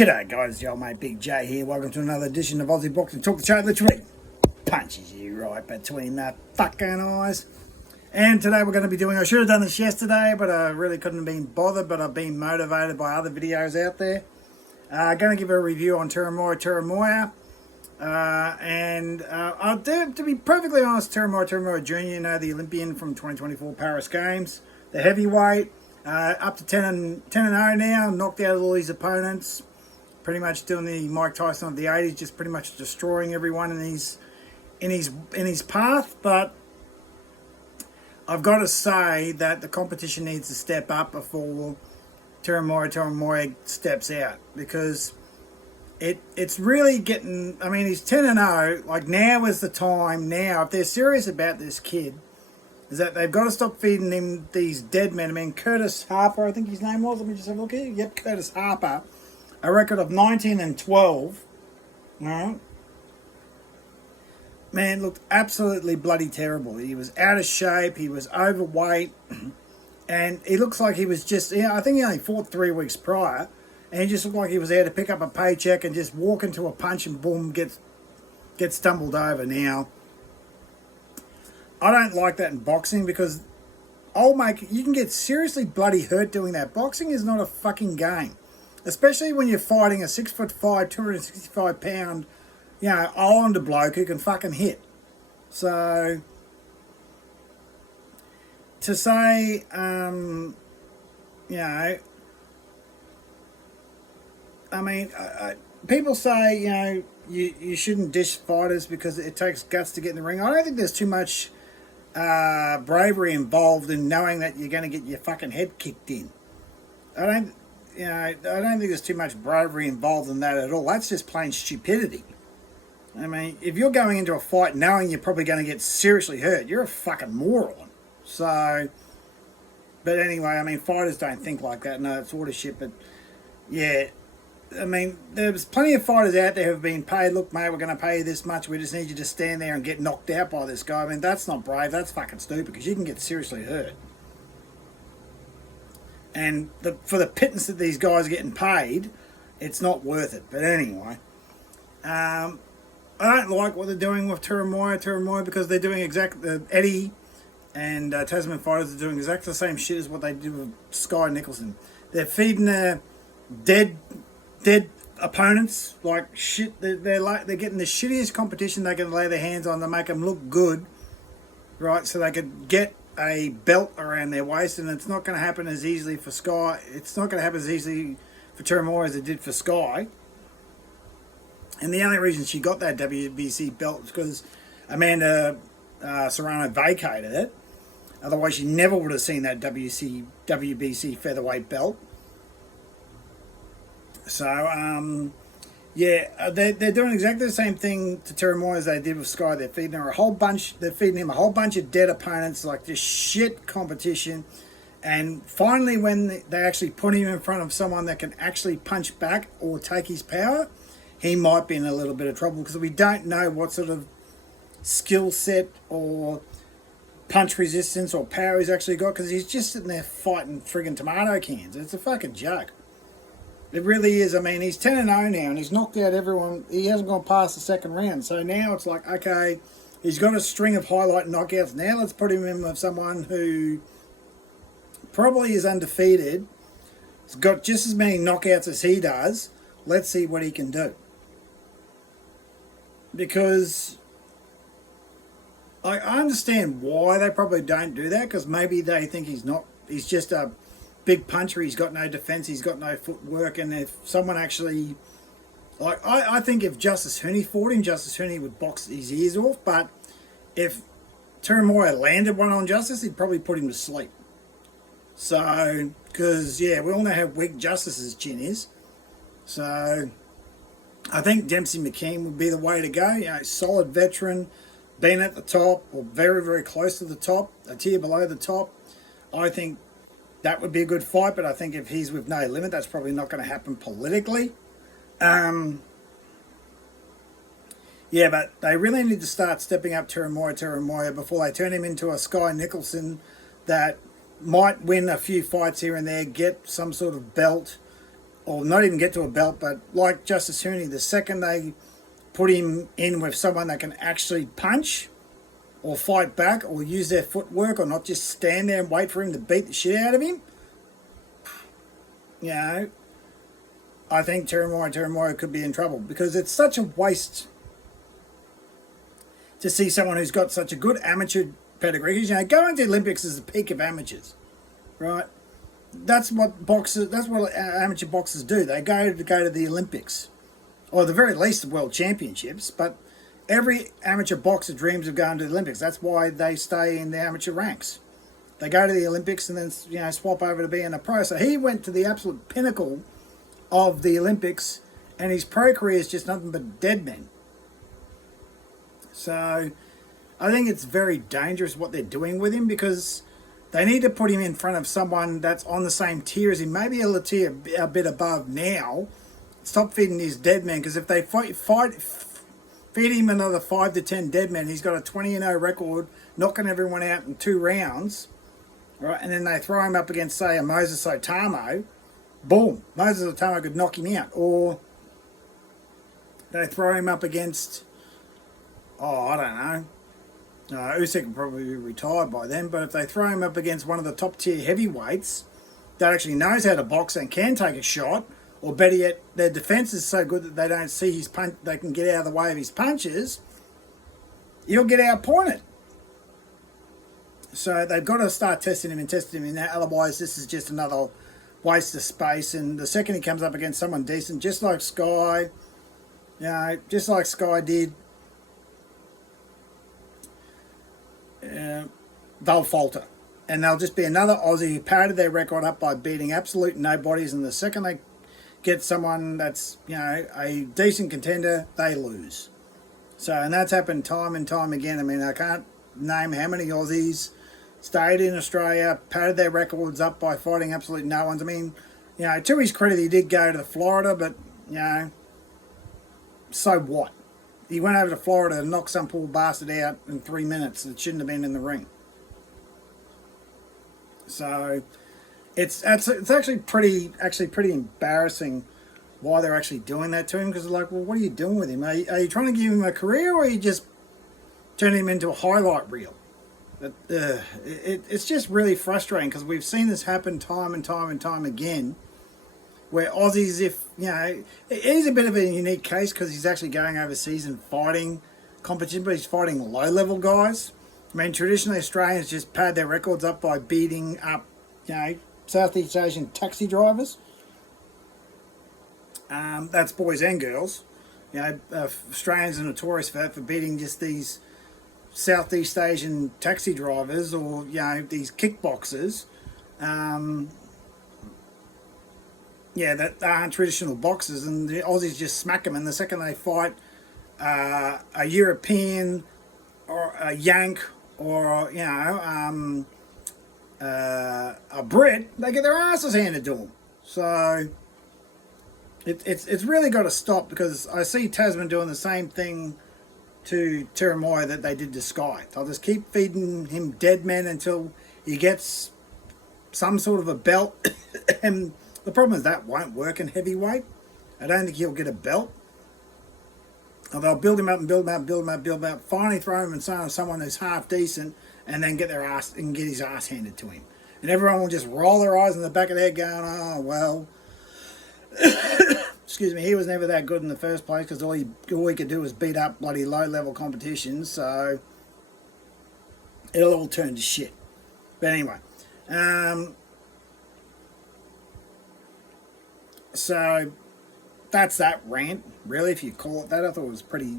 G'day guys, it's your old mate Big J here. Welcome to another edition of Aussie Boxing Talk, the show that literally punches you right between the fucking eyes. And today we're going to be doing, I should have done this yesterday, but I really couldn't have been bothered, but I've been motivated by other videos out there. Going to give a review on Teremona. I'll do, to be perfectly honest, Teremona Jr, you know, the Olympian from 2024 Paris Games, the heavyweight, up to 10-0 now, knocked out all his opponents. Pretty much doing the Mike Tyson of the 80s, just pretty much destroying everyone in his path. But I've got to say that the competition needs to step up before Teremona steps out, because it's really getting. I mean, he's 10-0. Like, now is the time. Now, if they're serious about this kid, is that they've got to stop feeding him these dead men. I mean, Curtis Harper, I think his name was. Let me just have a look here. Yep, Curtis Harper. A record of 19-12. Alright. Man, looked absolutely bloody terrible. He was out of shape. He was overweight. And he looks like he was just, I think he only fought 3 weeks prior. And he just looked like he was there to pick up a paycheck and just walk into a punch and boom, get stumbled over. Now, I don't like that in boxing, because, old mate, you can get seriously bloody hurt doing that. Boxing is not a fucking game. Especially when you're fighting a 6'5", 265 pound, Islander bloke who can fucking hit. So, to say, I mean, people say, you shouldn't dish fighters because it takes guts to get in the ring. I don't think there's too much bravery involved in knowing that you're going to get your fucking head kicked in. I don't think there's too much bravery involved in that at all. That's just plain stupidity. I mean, if you're going into a fight knowing you're probably going to get seriously hurt, you're a fucking moron. So, but anyway, I mean, fighters don't think like that. No, it's sort of shit. But yeah, I mean, there's plenty of fighters out there who have been paid. Look, mate, we're going to pay you this much. We just need you to stand there and get knocked out by this guy. I mean, that's not brave. That's fucking stupid, because you can get seriously hurt. And for the pittance that these guys are getting paid, it's not worth it. But anyway, I don't like what they're doing with Teremona, because they're doing exactly, Eddie and Tasman Fighters are doing exactly the same shit as what they did with Sky Nicholson. They're feeding their dead opponents like shit. They're getting the shittiest competition they can lay their hands on to make them look good, right? So they could get a belt around their waist, and it's not going to happen as easily for Sky. It's not going to happen as easily for Teremona as it did for Sky. And the only reason she got that WBC belt was because Amanda Serrano vacated it. Otherwise, she never would have seen that WBC featherweight belt. So, they're doing exactly the same thing to Teremona as they did with Sky. They're feeding him a whole bunch of dead opponents, like this shit competition. And finally, when they actually put him in front of someone that can actually punch back or take his power, he might be in a little bit of trouble, because we don't know what sort of skill set or punch resistance or power he's actually got, because he's just sitting there fighting friggin' tomato cans. It's a fucking joke. It really is. I mean, he's 10-0 now, and he's knocked out everyone. He hasn't gone past the second round. So now it's like, okay, he's got a string of highlight knockouts. Now let's put him in with someone who probably is undefeated. He's got just as many knockouts as he does. Let's see what he can do. Because I understand why they probably don't do that, because maybe they think he's just a big puncher, he's got no defense, he's got no footwork. And if someone actually, like, I think if Justice Huni fought him, Justice Huni would box his ears off. But if Teremona landed one on Justice, he'd probably put him to sleep. So, because, we all know how weak Justice's chin is. So, I think Dempsey McKean would be the way to go. Solid veteran, been at the top, or very, very close to the top, a tier below the top. I think that would be a good fight, but I think if he's with No Limit, that's probably not going to happen politically. But they really need to start stepping up Teremona before they turn him into a Sky Nicholson that might win a few fights here and there, get some sort of belt, or not even get to a belt, but like Justice Huni, the second they put him in with someone that can actually punch or fight back or use their footwork or not just stand there and wait for him to beat the shit out of him, you know, I think Teremona could be in trouble, because it's such a waste to see someone who's got such a good amateur pedigree. You know, going to the Olympics is the peak of amateurs, right? That's what boxers. That's what amateur boxers do. They go to the Olympics, or at the very least the World Championships. But every amateur boxer dreams of going to the Olympics. That's why they stay in the amateur ranks. They go to the Olympics and then, you know, swap over to being a pro. So he went to the absolute pinnacle of the Olympics, and his pro career is just nothing but dead men. So I think it's very dangerous what they're doing with him, because they need to put him in front of someone that's on the same tier as him, maybe a tier a bit above now. Stop feeding these dead men, because if they feed him another 5 to 10 dead men, he's got a 20-0 record, knocking everyone out in 2 rounds, right? And then they throw him up against, say, a Moses Otamo, boom, Moses Otamo could knock him out. Or they throw him up against, I don't know, Usyk will probably be retired by then, but if they throw him up against one of the top tier heavyweights that actually knows how to box and can take a shot, or better yet, their defense is so good that they don't see his punch, they can get out of the way of his punches, he'll get outpointed. So they've got to start testing him in that, otherwise this is just another waste of space. And the second he comes up against someone decent, just like Sky, you know, just like Sky did, they'll falter, and they'll just be another Aussie who padded their record up by beating absolute nobodies, and the second they get someone that's, you know, a decent contender, they lose. So, and that's happened time and time again. I mean, I can't name how many Aussies stayed in Australia, padded their records up by fighting absolute no ones. I mean, you know, to his credit, he did go to Florida, but, you know, so what? He went over to Florida and knocked some poor bastard out in 3 minutes that shouldn't have been in the ring. So it's actually pretty embarrassing why they're actually doing that to him, because they're like, well, what are you doing with him? Are you trying to give him a career, or are you just turning him into a highlight reel? It's just really frustrating, because we've seen this happen time and time again, where Aussies, if, you know, he's a bit of a unique case because he's actually going overseas and fighting competition, but he's fighting low-level guys. I mean, traditionally Australians just pad their records up by beating up, you know, Southeast Asian taxi drivers. That's boys and girls. You know, Australians are notorious for that, for beating just these Southeast Asian taxi drivers, or, you know, these kickboxers. Yeah, that aren't traditional boxers, and the Aussies just smack them. And the second they fight a European or a Yank or, you know, a Brit, they get their asses handed to them. So it's really got to stop, because I see Tasman doing the same thing to Teremona that they did to Sky. They'll just keep feeding him dead men until he gets some sort of a belt. And the problem is that won't work in heavyweight. I don't think he'll get a belt. Or they'll build him up and build him up, finally throw him in front of someone who's half decent, and then get his ass handed to him. And everyone will just roll their eyes in the back of their head going, oh, well, excuse me, he was never that good in the first place, because all he could do was beat up bloody low-level competition, so it'll all turn to shit. But anyway, so that's that rant, really, if you call it that. I thought it was pretty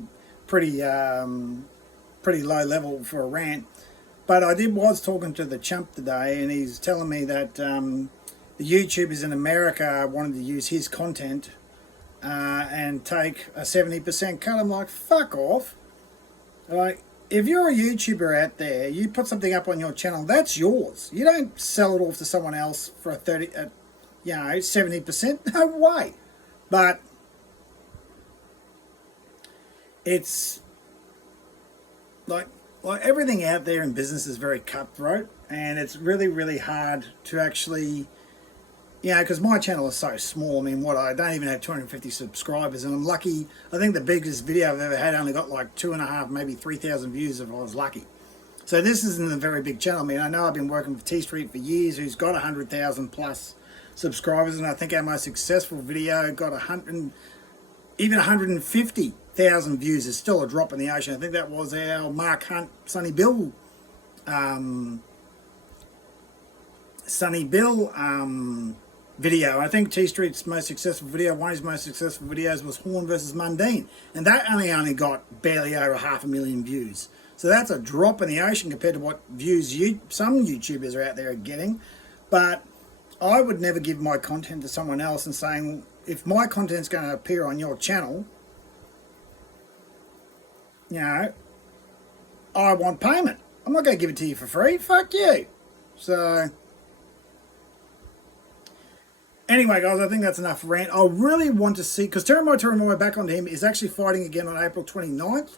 low level for a rant. But I was talking to the chump today, and he's telling me that the YouTubers in America wanted to use his content and take a 70% cut. I'm like, fuck off. Like, if you're a YouTuber out there, you put something up on your channel, that's yours. You don't sell it off to someone else for a 70%. No way. But it's like everything out there in business is very cutthroat, and it's really, really hard to actually you know, because my channel is so small. I mean, I don't even have 250 subscribers, and I'm lucky. I think the biggest video I've ever had only got like 2.5, maybe 3,000 views if I was lucky. So this isn't a very big channel. I mean, I know I've been working with T Street for years, who's got 100,000 plus subscribers, and I think our most successful video got 100, even 150,000 views. Is still a drop in the ocean. I think that was our Mark Hunt, Sonny Bill video. I think T Street's most successful video, one of his most successful videos, was Horn versus Mundine, and that only got barely over 500,000 views. So that's a drop in the ocean compared to what views some YouTubers are out there getting. But I would never give my content to someone else and saying, if my content's going to appear on your channel, you know, I want payment. I'm not going to give it to you for free. Fuck you. So anyway, guys, I think that's enough rant. I really want to see, because Teremona, back onto him, is actually fighting again on April 29th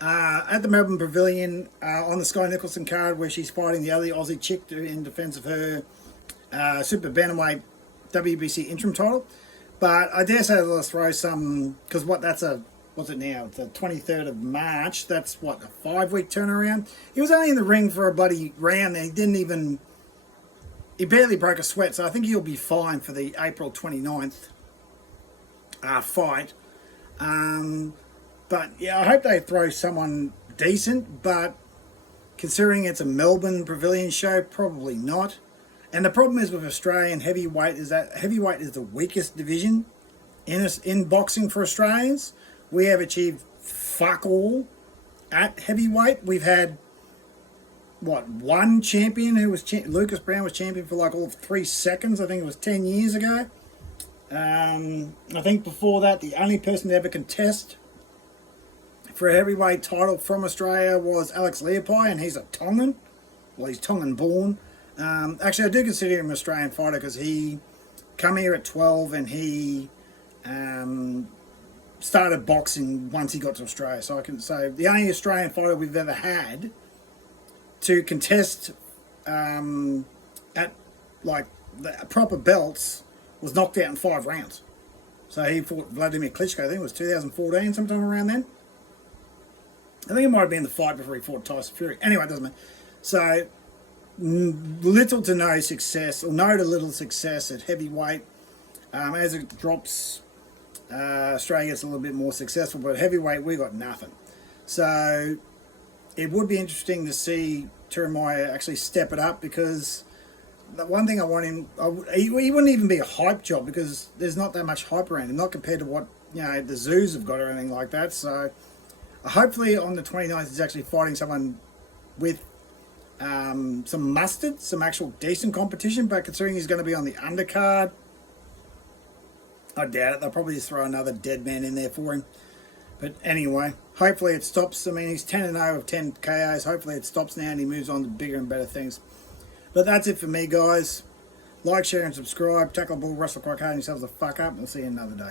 at the Melbourne Pavilion on the Sky Nicholson card, where she's fighting the other Aussie chick in defence of her super bantamweight WBC interim title. But I dare say let's throw some, because what's it now? It's the 23rd of March. That's what, a 5-week turnaround? He was only in the ring for a bloody round, and he barely broke a sweat, so I think he'll be fine for the April 29th fight. But yeah, I hope they throw someone decent, but considering it's a Melbourne Pavilion show, probably not. And the problem is with Australian heavyweight is that heavyweight is the weakest division in boxing for Australians. We have achieved fuck all at heavyweight. We've had, what, one champion who was Lucas Brown was champion for like all of 3 seconds. I think it was 10 years ago. I think before that, the only person to ever contest for a heavyweight title from Australia was Alex Leopai, and he's a Tongan. Well, he's Tongan born. Actually, I do consider him an Australian fighter because he come here at 12 and he started boxing once he got to Australia. So I can say the only Australian fighter we've ever had to contest at like the proper belts was knocked out in 5 rounds. So he fought Vladimir Klitschko. I think it was 2014, sometime around then. I think it might have been the fight before he fought Tyson Fury. Anyway, it doesn't matter. So little to no success, or no to little success at heavyweight. As it drops, Australia gets a little bit more successful, but at heavyweight we got nothing. So it would be interesting to see Teremona actually step it up, because the one thing I want him, he wouldn't even be a hype job, because there's not that much hype around him, not compared to what, you know, the Zoos have got or anything like that. So hopefully on the 29th he's actually fighting someone with some mustard, some actual decent competition. But considering he's going to be on the undercard, I doubt it. They'll probably just throw another dead man in there for him. But anyway, hopefully it stops. I mean, he's 10-0 of 10 KOs. Hopefully it stops now and he moves on to bigger and better things. But that's it for me, guys. Like, share, and subscribe. Tackle the ball, wrestle quite hard, and yourselves the fuck up. And I'll see you another day.